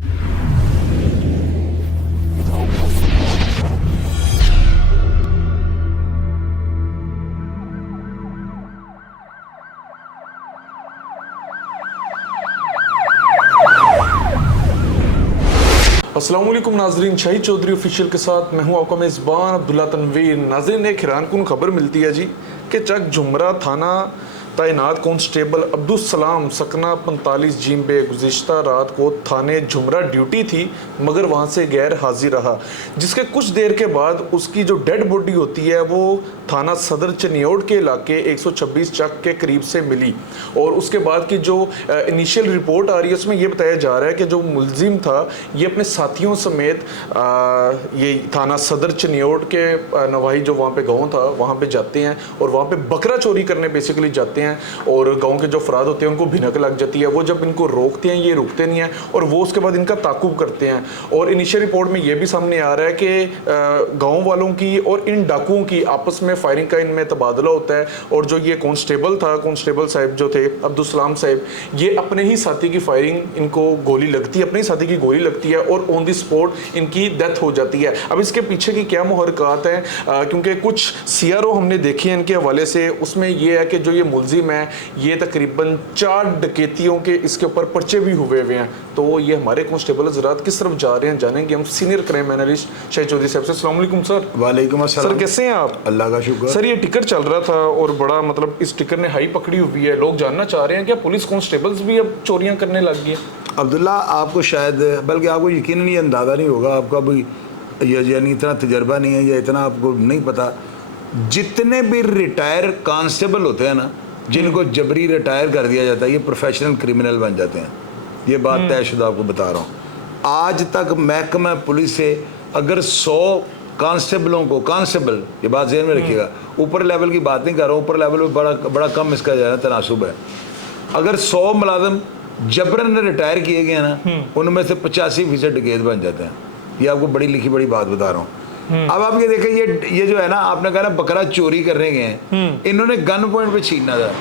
अस्सलाम वालेकुम नाजरीन, शाहिद चौधरी ऑफिशियल के साथ मैं हूं आपका मेज़बान अब्दुल्ला तनवीर। नाजरीन, एक हैरानकुन खबर मिलती है जी कि चक झुमरा थाना तैनात कांस्टेबल अब्दुल सलाम सकना 45 जीम बे गुज़िश्ता रात को थाने झुमरा ड्यूटी थी मगर वहां से गैर हाजिर रहा, जिसके कुछ देर के बाद उसकी जो डेड बॉडी होती है वो थाना सदर चनियोड़ के इलाके 126 चक के करीब से मिली। और उसके बाद की जो इनिशियल रिपोर्ट आ रही है उसमें ये बताया जा रहा है कि जो मुलजिम था ये अपने साथियों समेत ये थाना सदर चनियोड़ के नवाही जो वहाँ पे गाँव था वहाँ पे जाते हैं और वहाँ पे बकरा चोरी करने बेसिकली जाते हैं और गांव के जो अफराद होते हैं उनको भिनक लग जाती है। वो जब इनको रोकते हैं ये रुकते नहीं हैं और वो उसके बाद इनका ताकुब करते हैं। और इनिशियल रिपोर्ट में ये भी सामने आ रहा है कि गांव वालों की और इन डाकुओं की आपस में फायरिंग का इनमें तबादला होता है और जो ये कांस्टेबल था, कांस्टेबल साहब जो थे अब्दुल सलाम साहब, ये अपने ही साथी की फायरिंग इनको गोली लगती है, अपने ही साथी की गोली लगती है और ऑन द स्पॉट इनकी डेथ हो जाती है। अब इसके पीछे की क्या मुहरकात हैं, क्योंकि कुछ सीआरओ हमने देखे हैं इनके हवाले से, उसमें ये है कि जो ये मुलजिम है ये तकरीबन 4 डकैतियों के इसके ऊपर पर्चे भी हुए हुए हैं। तो ये हमारे कांस्टेबल हज़रात किस तरफ जा रहे हैं जानेंगे हम senior crime analyst Shahid Chaudhary साहब से। अस्सलाम वालेकुम सर। वालेकुम अस्सलाम सर, कैसे हैं आप? अल्लाह का शुक्र। सर, ये टिकर चल रहा था और बड़ा मतलब इस टिकर ने हाई पकड़ी हुई है, लोग जानना चाह रहे हैं क्या पुलिस कांस्टेबल्स भी अब चोरियां करने लग गए? अब्दुल्ला, आपको शायद बल्कि आपको यकीन नहीं अंदाज़ा नहीं होगा, आपका भी यानी इतना तजर्बा नहीं है या इतना आपको नहीं पता, जितने भी रिटायर कांस्टेबल होते हैं ना जिनको जबरी रिटायर कर दिया जाता है ये प्रोफेशनल क्रिमिनल बन जाते हैं। ये बात तयशुदा आपको बता रहा हूँ। आज तक महकमा पुलिस से अगर 100 कांस्टेबलों को, कांस्टेबल, ये बात ज़हन में रखिएगा, ऊपर लेवल की बात नहीं कर रहा हूँ, ऊपर लेवल में बड़ा कम इसका जो है तनासुब है। अगर 100 मुलाजम जबरन रिटायर किए गए ना उनमें से 85% डकैत बन जाते हैं। ये आपको बड़ी लिखी बड़ी बात बता रहा हूँ। अब आप ये देखें, ये जो है ना, आपने कहा ना बकरा चोरी करने गए हैं, इन्होंने गन पॉइंट पे छीनना था।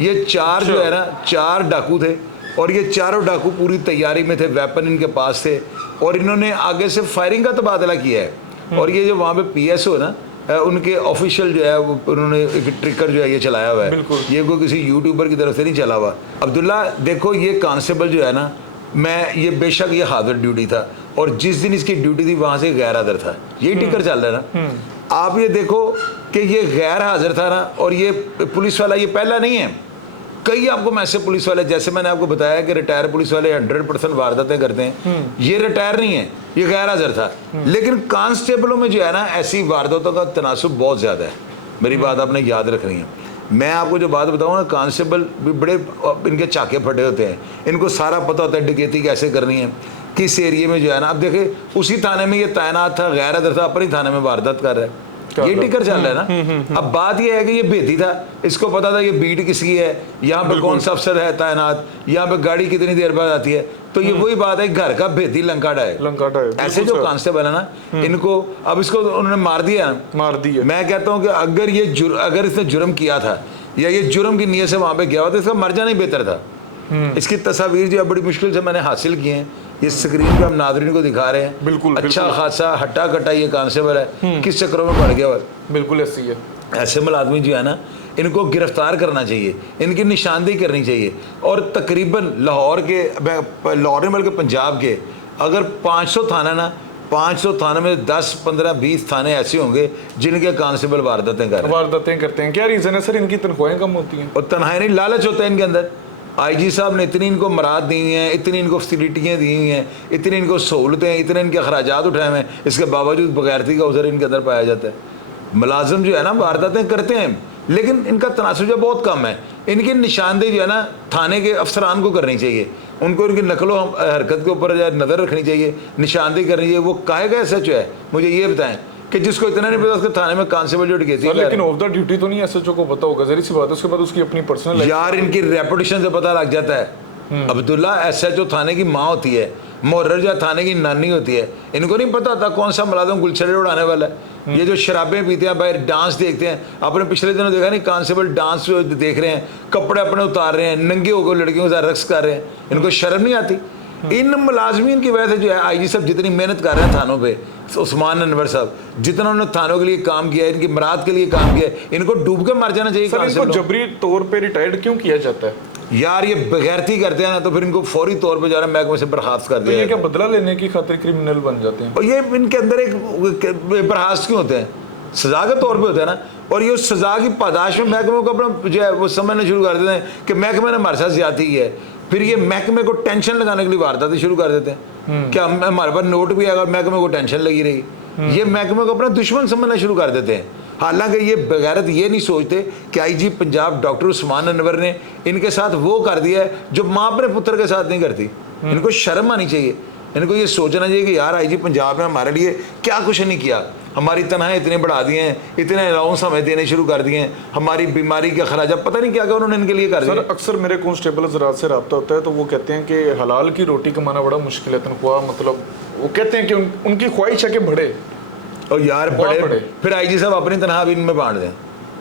ये 4 जो है ना 4 डाकू थे और ये चारों डाकू पूरी तैयारी में थे, वेपन इनके पास थे और इन्होंने आगे से फायरिंग का तबादला किया है। और ये जो वहाँ पे पीएसओ ना उनके ऑफिशियल जो है वो उन्होंने एक ट्रिकर जो है ये चलाया हुआ है, ये कोई किसी यूट्यूबर की तरफ से नहीं चला हुआ। अब्दुल्ला देखो, ये कांस्टेबल जो है ना, मैं ये बेशक ये हाजिर ड्यूटी था और जिस दिन इसकी ड्यूटी थी वहां से गैर हाजिर था, यही टिकर चल रहा है ना। आप ये देखो कि ये गैर हाजिर था ना और ये पुलिस वाला ये पहला नहीं है, कई आपको मैसे पुलिस वाले, जैसे मैंने आपको बताया कि रिटायर पुलिस वाले 100% वारदातें करते हैं, ये रिटायर नहीं है, ये गैर हाजिर था। लेकिन कांस्टेबलों में जो है ना ऐसी वारदातों का तनासुब बहुत ज्यादा है। मेरी बात आपने याद रखनी है। मैं आपको जो बात बताऊँ ना, कांस्टेबल भी बड़े इनके चाके फटे होते हैं, इनको सारा पता होता है डकैती कैसे करनी है, किस एरिया में जो है ना। अब देखे उसी थाने में ये तैनात था, गैर हाजिर था, अपने थाने में वारदात कर रहा है, ये टिकर चल रहा है ना। अब बात ये है कि ये भेदी था, इसको पता था ये बीट किसकी है, यहाँ पे कौन सा अफसर है तैनात, यहाँ पे गाड़ी कितनी देर बाद आती है। तो ये वही बात है, घर का भेदी लंकाटा है। ऐसे जो कांस्टेबल है ना इनको, अब इसको उन्होंने मार दिया। मैं कहता हूँ कि अगर इसने जुर्म किया था या ये जुर्म की नीयत से वहां पे गया हुआ तो इसका मर जाना ही बेहतर था। इसकी तस्वीर जो बड़ी मुश्किल से मैंने हासिल की है, ये स्क्रीन पे हम नाज़रीन को दिखा रहे हैं। बिल्कुल अच्छा खासा हट्टा कट्टा ये कांस्टेबल है, किस चक्रों में पड़ गया हुआ। बिल्कुल ऐसी है। ऐसे मुलाजमी जो है ना इनको गिरफ्तार करना चाहिए, इनकी निशानदेही करनी चाहिए। और तकरीबन लाहौर नहीं बल्कि पंजाब के अगर 500 थाना ना, 500 थाने में 10, 15, 20 थाने ऐसे होंगे जिनके कांस्टेबल वारदातें करते हैं। क्या रीजन है सर? इनकी तनख्वाहें कम होती हैं। और तनख्वाहें नहीं, लालच होता है इनके अंदर। आईजी साहब ने इतनी इनको मराद दी हुई हैं, इतनी इनको फैसिलिटियाँ दी हुई हैं, इतनी इनको सहूलतें, इतने इनके अखराजात उठाए हुए हैं, इसके बावजूद बगैरती का उज़र इनके अंदर पाया जाता है। मुलाजिम जो है ना वारदातें करते हैं लेकिन इनका तनासुब जो बहुत कम है। इनकी निशानदेही जो है ना थाने के अफसरान को करनी चाहिए, उनको इनकी नकलो हरकत के ऊपर नज़र रखनी चाहिए, निशानदेही करनी चाहिए। वो काहे का सच है मुझे ये बताएं कि जिसको इतना नहीं पता उसके थाने में कांस्टेबल जो डकैती, लेकिन ऑफ द ड्यूटी तो नहीं एसएचओ को पता होगा, जरी सी बात है। उसके बाद उसकी अपनी पर्सनल यार इनकी रेपुटेशन से पता लग जाता है। अब्दुल्ला एसएचओ थाने की माँ होती है, मुहर्रजा थाने की नानी होती है, इनको नहीं पता होता कौन सा मुलाजिम गुलछड़े उड़ाने वाला है। ये जो शराबें पीते हैं, बाहर डांस देखते हैं, आपने पिछले दिनों देखा नहीं कांस्टेबल डांस देख रहे हैं, कपड़े अपने उतार रहे हैं, नंगे होकर लड़कियों के साथ रक्स कर रहे हैं, इनको शर्म नहीं आती। इन मुलाजमीन की वजह से जो है आईजी साहब जितनी मेहनत कर रहे हैं थानों पे, उस्मान अनवर साहब जितना उन्होंने थानों के लिए काम किया है, इनकी मराद के लिए काम किया है, इनको डूब के मर जाना चाहिए। सर इनको जबरी तौर पे रिटायर्ड क्यों किया जाता है? यार ये बगैरती करते हैं ना, तो फिर इनको फौरी तौर पे जा रहा महकमे से बर्खास्त कर तो दिया। ये क्या बदला लेने की खातिर क्रिमिनल बन जाते हैं? और ये इनके अंदर एक बर्खास्त क्यों होते हैं? सजा के तौर पे होता है ना। और ये उस सजा की पादाश में महकमे को अपना जो है वो समझना शुरू कर देते हैं कि महकमे ने हमारे साथ ज्यादती की है। फिर ये महकमे को टेंशन लगाने के लिए वारदातें शुरू कर देते हैं कि हमारे पास नोट भी आएगा और महकमे को टेंशन लगी रही। ये महकमे को अपना दुश्मन समझना शुरू कर देते हैं। हालांकि ये बगैरत ये नहीं सोचते कि आईजी पंजाब डॉक्टर उस्मान अनवर ने इनके साथ वो कर दिया है जो माँ अपने पुत्र के साथ नहीं करती। इनको शर्म आनी चाहिए, इनको ये सोचना चाहिए कि यार आईजी पंजाब ने हमारे लिए क्या कुछ नहीं किया। हमारी तनख्वाहें इतने बढ़ा दिए हैं, इतने अलाउंस हमें देने शुरू कर दिए हैं, हमारी बीमारी के खर्चा पता नहीं क्या क्या उन्होंने इनके लिए कर दिया। सर अक्सर मेरे कांस्टेबल हज़रात से रब्ता होता है तो वो कहते हैं कि हलाल की रोटी कमाना बड़ा मुश्किल है, तनख्वाह मतलब वो कहते हैं कि उनकी ख्वाहिश है कि बढ़े और यार बड़े फिर आईजी साहब अपनी तनख्वाह भी इनमें बांट दें।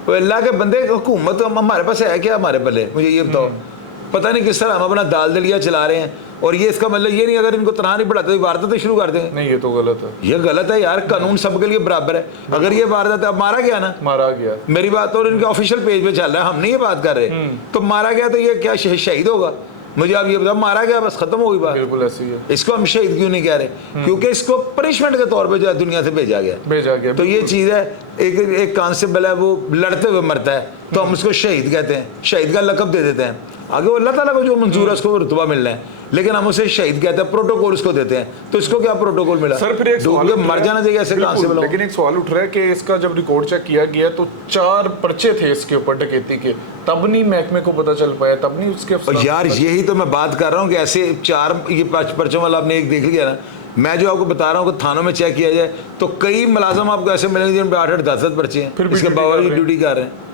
तो अल्लाह के बंदे, हुकूमत हमारे पास है क्या? हमारे पल्ले मुझे ये बताओ। पता नहीं किस तरह हम अपना दाल दलिया चला रहे हैं। और ये इसका मतलब ये नहीं अगर इनको तनख्वाह नहीं बढ़ाते तो वारदातें शुरू कर दें। नहीं, ये तो गलत है। ये गलत है यार, कानून सबके लिए बराबर है। अगर ये वारदात अब मारा गया ना, मारा गया, मेरी बात और इनके ऑफिशियल पेज पे चल रहा है, हम नहीं ये बात कर रहे, तो मारा गया तो ये क्या शहीद होगा? मुझे आप ये बताओ, मारा गया बस खत्म हो गई बात। बिल्कुल ऐसी है। इसको हम शहीद क्यों नहीं कह रहे? क्योंकि इसको पनिशमेंट के तौर पे जो है दुनिया से भेजा गया। तो ये चीज़ है, एक कांस्टेबल है वो लड़ते हुए मरता है तो हम उसको शहीद कहते हैं, शहीद का लक़ब दे देते हैं। आगे वो अल्लाह ताला को जो मंजूर है उसको रुतबा मिलना है, लेकिन हम उसे शहीद कहते हैं, प्रोटोकॉल उसको देते हैं। तो इसको क्या प्रोटोकॉल मिला? सर फिर एक सवाल मर जाना चाहिए ऐसे कांस्टेबल। लेकिन एक सवाल उठ रहा है कि इसका जब रिकॉर्ड चेक किया गया तो 4 पर्चे थे इसके ऊपर डकैती के, तब नहीं महकमे को पता चल पाया, तब नहीं उसके और यार यही तो मैं बात कर रहा हूँ कि ऐसे 4 ये पर्चों वाला आपने एक देख लिया ना। मैं जो आपको बता रहा हूँ कि थानों में चेक किया जाए तो कई मुलाजम आपको ऐसे मिलेंगे जिन पे 8-8 10-10 पर्चे हैं, फिर इसके बावजूद ड्यूटी कर रहे हैं।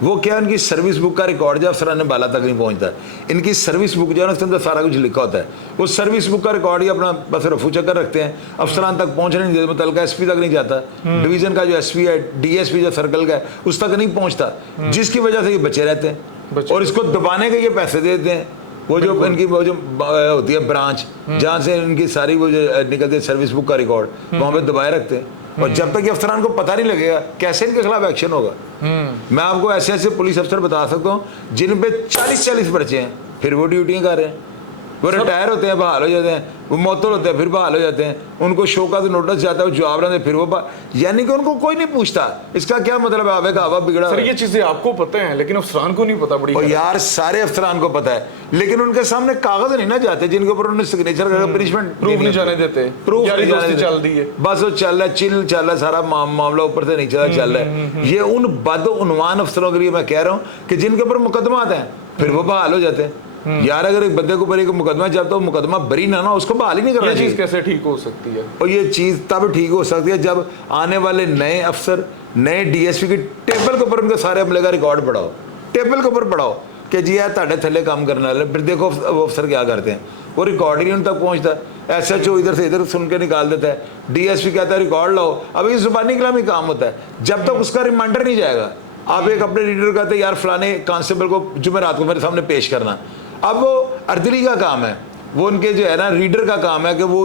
वो क्या, इनकी सर्विस बुक का रिकॉर्ड जो अफसरान बाला तक नहीं पहुंचता। इनकी सर्विस बुक जो है ना उसके अंदर सारा कुछ लिखा होता है। वो सर्विस बुक का रिकॉर्ड ही अपना बस रफू चक्कर रखते हैं, अफसरान तक पहुंचने नहीं देते। मुतलका एसपी तक नहीं जाता, डिवीजन का जो एसपी है, डीएसपी जो सर्कल का है उस तक नहीं पहुंचता, जिसकी वजह से ये बचे रहते हैं। और इसको दबाने के ये पैसे देते हैं। वो जो इनकी वो जो होती है ब्रांच जहाँ से इनकी सारी वो जो निकलती है सर्विस बुक का रिकॉर्ड, वहाँ पे दबाए रखते हैं। और जब तक ये अफसरान को पता नहीं लगेगा कैसे इनके खिलाफ एक्शन होगा। मैं आपको ऐसे ऐसे पुलिस अफसर बता सकता हूँ जिन पे 40-40 पर्चे हैं, फिर वो ड्यूटियाँ कर रहे हैं। वो रिटायर होते हैं, बहाल हो जाते हैं, वो मुअत्तल होते हैं, फिर बहाल हो जाते हैं। उनको शौका तो नोटिस जाता है, वो जवाब रहते हैं, फिर वो यानी कि उनको कोई नहीं पूछता। इसका क्या मतलब है? आवे का हवा बिगड़ा। सर ये चीजें आपको पता है लेकिन अफसरान को नहीं पता। बड़ी और यार सारे अफसरान को पता है, लेकिन उनके सामने कागज नहीं ना जाते जिनके ऊपर उन्होंने सिग्नेचर करके पनिशमेंट प्रूफ नहीं जाने देते। प्रूफ यारी नहीं जाने दोस्ती देते। चल रही है, बस वो चल रहा है, चिल चल रहा है, सारा मामला ऊपर से नीचे तक चल रहा है। ये उन बदउनवान अफसरों के लिए मैं कह रहा हूँ कि जिनके ऊपर मुकदमा आता है फिर वो बहाल हो जाते हैं। यार अगर एक बंदे के ऊपर एक मुकदमा जब तो मुकदमा बरी ना उसको बहाल ही नहीं करना चाहिए। चीज कैसे ठीक हो सकती है? और ये चीज तब ठीक हो सकती है जब आने वाले नए अफसर, नए डीएसपी की टेबल के ऊपर उनके सारे अमले का रिकॉर्ड पढ़ाओ, टेबल के ऊपर पढ़ाओ कि जी यार ताड़े थले काम करने वाले, फिर देखो वो अफसर क्या करते हैं। वो रिकॉर्ड ही नहीं उन तक पहुंचता। एसएचओ इधर से इधर सुन के निकाल देता है, डीएसपी कहता है रिकॉर्ड लाओ। अब ये जुबानी कलामी काम होता है, जब तक उसका रिमाइंडर नहीं जाएगा। आप एक अपने रीडर कहते हैं यार फलाने कांस्टेबल को जुमेरात को मेरे सामने पेश करना। अब वो अर्दली का काम है, वो उनके जो है ना रीडर का काम है कि वो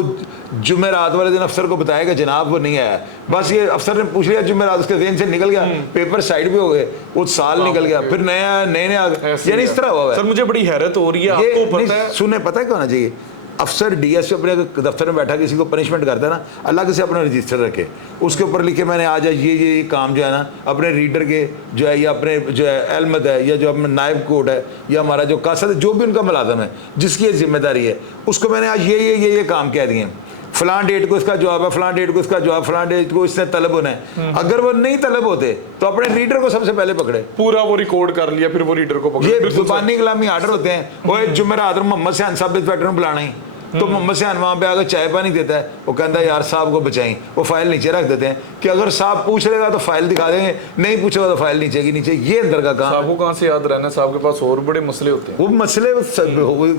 जुमेरात वाले दिन अफसर को बताएगा जनाब वो नहीं आया। बस ये अफसर ने पूछ लिया जुमेरात, उसके ज़हन से निकल गया, पेपर साइड पे हो गए, वो साल निकल गया, फिर नए आ गए। यानी इस तरह हुआ है। सर मुझे बड़ी हैरत हो रही है, आपको पता है? सुने पता है क्या होना चाहिए? अफसर डीएसपी अपने दफ्तर में बैठा किसी को पनिशमेंट करता है ना, अलग से अपना रजिस्टर रखे, उसके ऊपर लिखे मैंने आज ये काम जो है ना अपने रीडर के जो है या अपने जो है अहमद है या जो अपना नायब कोर्ट है या हमारा जो कासद है, जो भी उनका मुलाजम है जिसकी ये जिम्मेदारी है, उसको मैंने आज ये काम कह दिए। फलां डेट को इसका जवाब है, फलां डेट को इसका जवाब, फलां डेट को इसने तलब होना है। अगर वो नहीं तलब होते तो अपने रीडर को सबसे पहले पकड़े, पूरा वो रिकॉर्ड कर लिया, फिर वो रीडर को पकड़े। ये जुबानी कलामी आर्डर होते हैं। वो जुमेरात मोहम्मद सैन साहब इंस्पेक्टर में बुलाना ही, तो मोहम्मद सैन वहाँ पे आकर चाय पानी देता है, वो कहता है यार साहब को बचाई, वो फाइल नीचे रख देते हैं कि अगर साहब पूछ लेगा तो फाइल दिखा देंगे, नहीं पूछेगा तो फाइल नीचे की नीचे। ये अंदर का काम। साहब को कहाँ से याद रहना, साहब के पास और बड़े मसले होते हैं। वो मसले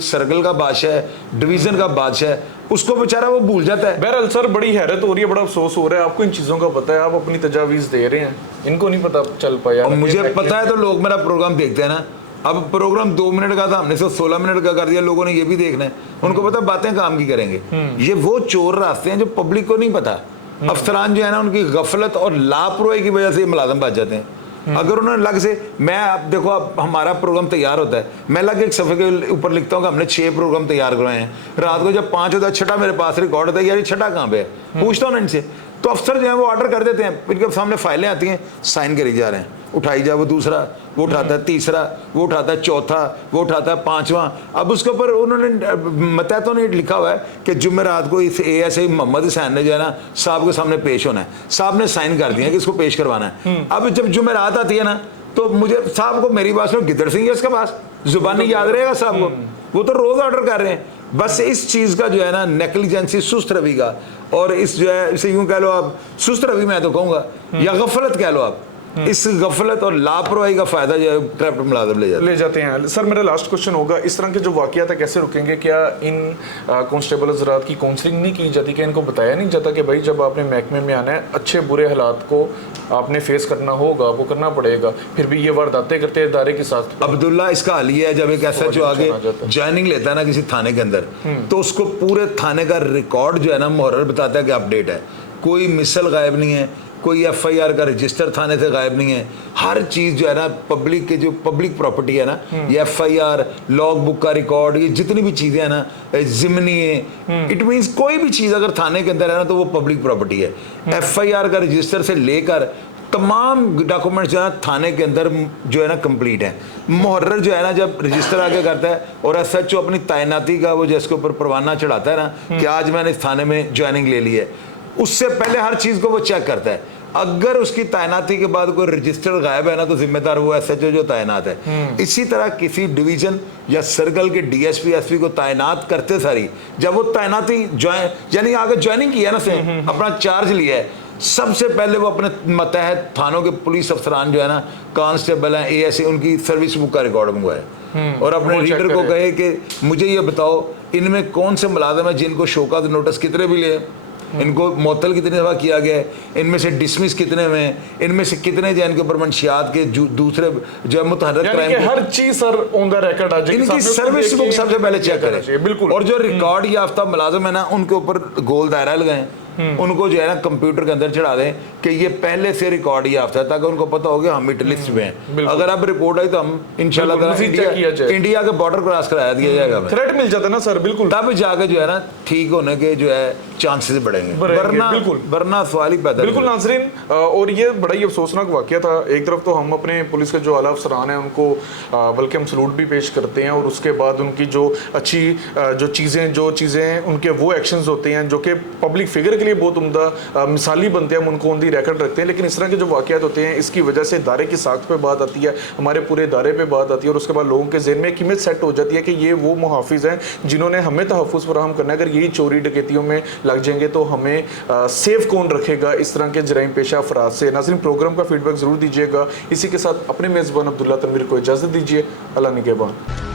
सर्कल का बादशाह है, डिवीजन का बादशाह है, उसको बेचारा वो भूल जाता है। बहरहाल सर बड़ी हैरत हो रही है, बड़ा अफसोस हो रहा है। आपको इन चीज़ों का पता है, आप अपनी तजावीज़ दे रहे हैं, इनको नहीं पता चल पाया। और मुझे पता है तो लोग मेरा प्रोग्राम देखते हैं ना, अब प्रोग्राम 2 मिनट का था, हमने सिर्फ 16 मिनट का कर दिया, लोगों ने ये भी देखना है, उनको पता बातें काम की करेंगे। ये वो चोर रास्ते हैं जो पब्लिक को नहीं पता। अफसरान जो है ना, उनकी गफलत और लापरवाही की वजह से मुलाजम बच जाते हैं। अगर उन्होंने लग से, मैं अब देखो, अब हमारा प्रोग्राम तैयार होता है, मैं लग एक सफ़े के ऊपर लिखता हूँ कि हमने 6 प्रोग्राम तैयार करवाए हैं, रात को जब 5 होता है, छठा मेरे पास रिकॉर्ड होता है, यार ये छठा कहाँ पे है, पूछता हूँ ना इनसे, तो अफसर जो है वो ऑर्डर कर देते हैं, इनके सामने फाइलें आती हैं, साइन करी जा रहे हैं, उठाई जाए वो दूसरा, वो उठाता है तीसरा, वो उठाता है चौथा, वो उठाता है पांचवा। अब उसके ऊपर उन्होंने मतहतों ने लिखा हुआ है कि जुमेरात को इस ASI मोहम्मद हुसैन ने जो है ना साहब के सामने पेश होना है, साहब ने साइन कर दिया कि इसको पेश करवाना है। अब जब जुमेरात आती है ना, तो मुझे साहब को, मेरी बात में गिद्दड़ सिंह है इसके पास, जुबानी याद रहेगा साहब को, वो तो रोज ऑर्डर कर रहे हैं। बस इस चीज़ का जो है ना नेग्लिजेंसी, सुस्त रवि का, और इस जो है इसे यूं कह लो आप, सुस्त रवि मैं तो कहूँगा, या गफलत कह लो आप, इस गफलत और लापरवाही का फायदा जो है ट्रैप्ड मुलाजिम ले जाते हैं। सर मेरा लास्ट क्वेश्चन होगा, इस तरह के जो वाकयात है कैसे रुकेंगे? क्या इन कांस्टेबल हजरात की काउंसलिंग नहीं की जाती? क्या इनको बताया नहीं जाता कि भाई जब आपने महकमे में आना है, अच्छे बुरे हालात को आपने फेस करना होगा, वो करना पड़ेगा, फिर भी ये वारदातें करते हैं इदारे के साथ? अब्दुल्ला, इसका हालिया है, जब एक SHO आगे ज्वाइनिंग लेता है ना किसी थाने के अंदर, तो उसको पूरे थाने का रिकॉर्ड जो है ना मुहर्रर बताता है कि अपडेट है, कोई मिसल गायब नहीं है, कोई FIR का रजिस्टर थाने से गायब नहीं है, हर चीज़ जो है ना पब्लिक के, जो पब्लिक प्रॉपर्टी है ना, ये FIR, लॉग बुक का रिकॉर्ड, ये जितनी भी चीज़ें हैं ना, जिमनी है, इट मीन्स कोई भी चीज़ अगर थाने के अंदर है ना तो वो पब्लिक प्रॉपर्टी है। FIR का रजिस्टर से लेकर तमाम डॉक्यूमेंट्स जो है थाने के अंदर जो है ना कंप्लीट है। मुहर्रर जो है ना जब रजिस्टर आगे करता है और SHO अपनी तैनाती का वो जिसके ऊपर परवाना चढ़ाता है ना कि आज मैंने इस थाने में ज्वाइनिंग ले ली है, उससे पहले हर चीज़ को वो चेक करता है। अगर उसकी तैनाती के बाद कोई रजिस्टर गायब है ना तो जिम्मेदार वो SHO जो तैनात है। इसी तरह किसी डिवीजन या सर्कल के DSP SP को तैनात करते सारी, जब वो तैनाती यानी आगे ज्वाइनिंग की है ना, से अपना चार्ज लिया है, सबसे पहले वो अपने मतहत थानों के पुलिस अफसरान जो है ना, कांस्टेबल हैं, ASI, उनकी सर्विस बुक का रिकॉर्ड मंगवाए और अपने लीडर को कहे कि मुझे ये बताओ इनमें कौन से मुलाजिम है जिनको शोकत नोटिस कितने भी लिए, इनको मुअत्तल कितने दफ़ा किया गया है, इनमें से डिसमिस कितने में, इनमें से कितने जो इनके ऊपर मंशियात के दूसरे जो है मुतहर्रिक क्राइम, हर चीज सर ऑन द रिकॉर्ड आ जाएगी, इनकी सर्विस बुक सबसे पहले चेक करें। बिल्कुल। और जो रिकॉर्ड याफ्ता मुलाजिम है ना, उनके ऊपर गोल दायरा लगाएं, उनको जो है ना कंप्यूटर के अंदर चढ़ा दें कि ये पहले से रिकॉर्ड याफ्ता है, ताकि उनको पता हो कि हम हिट लिस्ट में हैं। अगर अब रिपोर्ट आई तो हम इंशाल्लाह इंडिया के बॉर्डर क्रॉस कराया दिया जाएगा। थ्रेट मिल जाता है ना सर, बिल्कुल, तब जाके जो है ना ठीक होने के जो है चांसेस बढ़ेंगे, वरना सवाल ही पैदा। बिल्कुल नाज़रीन, और ये बड़ा ही अफसोसनाक वाकया था। एक तरफ तो हम अपने पुलिस के जो आला अफसरान हैं उनको बल्कि हम सलूट भी पेश करते हैं, और उसके बाद उनकी जो अच्छी जो चीज़ें उनके वो एक्शंस होते हैं जो कि पब्लिक फिगर के लिए बहुत उम्दा मिसाली बनते हैं, हम उनको ऑन दी रिकॉर्ड रखते हैं। लेकिन इस तरह के जो वाकयात होते हैं, इसकी वजह से इदारे की साख्त पे बात आती है, हमारे पूरे इदारे पे बात आती है, और उसके बाद लोगों के ज़हन में एक इमेज सेट हो जाती है कि ये वो मुहाफिज हैं जिन्होंने हमें तहफ़्फ़ुज़ फराहम करना है। अगर यही चोरी डकैतियों में लग जाएंगे तो हमें सेफ कौन रखेगा इस तरह के जराइम पेशा अफराद से? नाज़रीन, प्रोग्राम का फीडबैक ज़रूर दीजिएगा। इसी के साथ अपने मेज़बान अब्दुल्ला तनवीर को इजाज़त दीजिए। अल्लाह निगहबान।